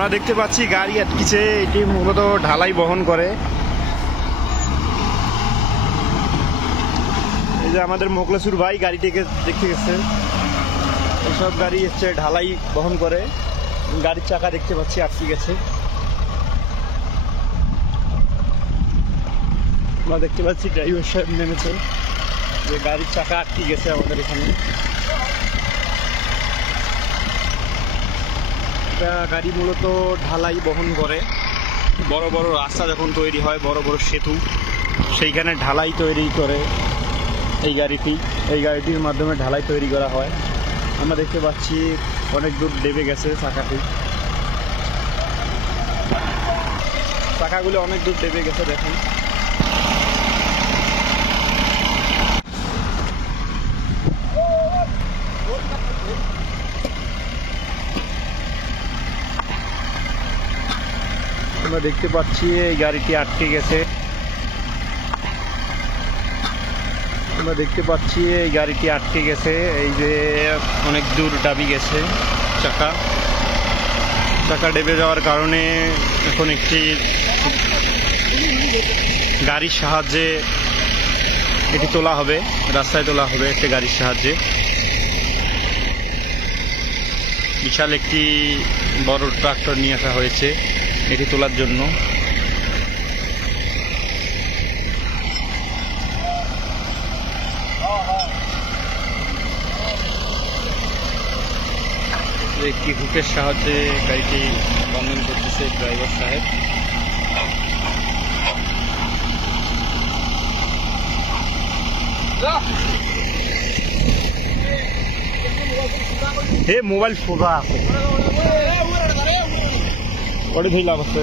আমরা দেখতে পাচ্ছি গাড়ি আটকিছে, এটি মূলত ঢালাই বহন করে। এই যে আমাদের মোকলেসুর ভাই গাড়িটিকে দেখতে গেছে, এইসব গাড়ি হচ্ছে ঢালাই বহন করে। গাড়ির চাকা দেখতে পাচ্ছি আটকে গেছে। আমরা দেখতে পাচ্ছি ড্রাইভার সাহেব নেমেছে, যে গাড়ির চাকা আটকে গেছে আমাদের এখানে। গাড়ি মূলত ঢালাই বহন করে। বড় বড় রাস্তা যখন তৈরি হয়, বড় বড় সেতু, সেইখানে ঢালাই তৈরি করে এই গাড়িটির মাধ্যমে ঢালাই তৈরি করা হয়। আমরা দেখতে পাচ্ছি অনেক দূর ডেবে গেছে চাকাগুলো অনেক দূর ডেবে গেছে। দেখুন আমরা দেখতে পাচ্ছি এই গাড়িটি আটকে গেছে। এই যে অনেক দূর ডাবি গেছে চাকা ডেবে যাওয়ার কারণে এখন একটি গাড়ির সাহায্যে এটি তোলা হবে, রাস্তায় তোলা হবে একটি গাড়ির সাহায্যে। বিশাল একটি বড় ট্রাক্টর নিয়ে আসা হয়েছে এটি তোলার জন্য। একটি হুকের সাহায্যে গাড়িটি বন্ধন করতেছে ড্রাইভার সাহেব। হে মোবাইল সোজা আছে, ওটা ধরলাম আছে।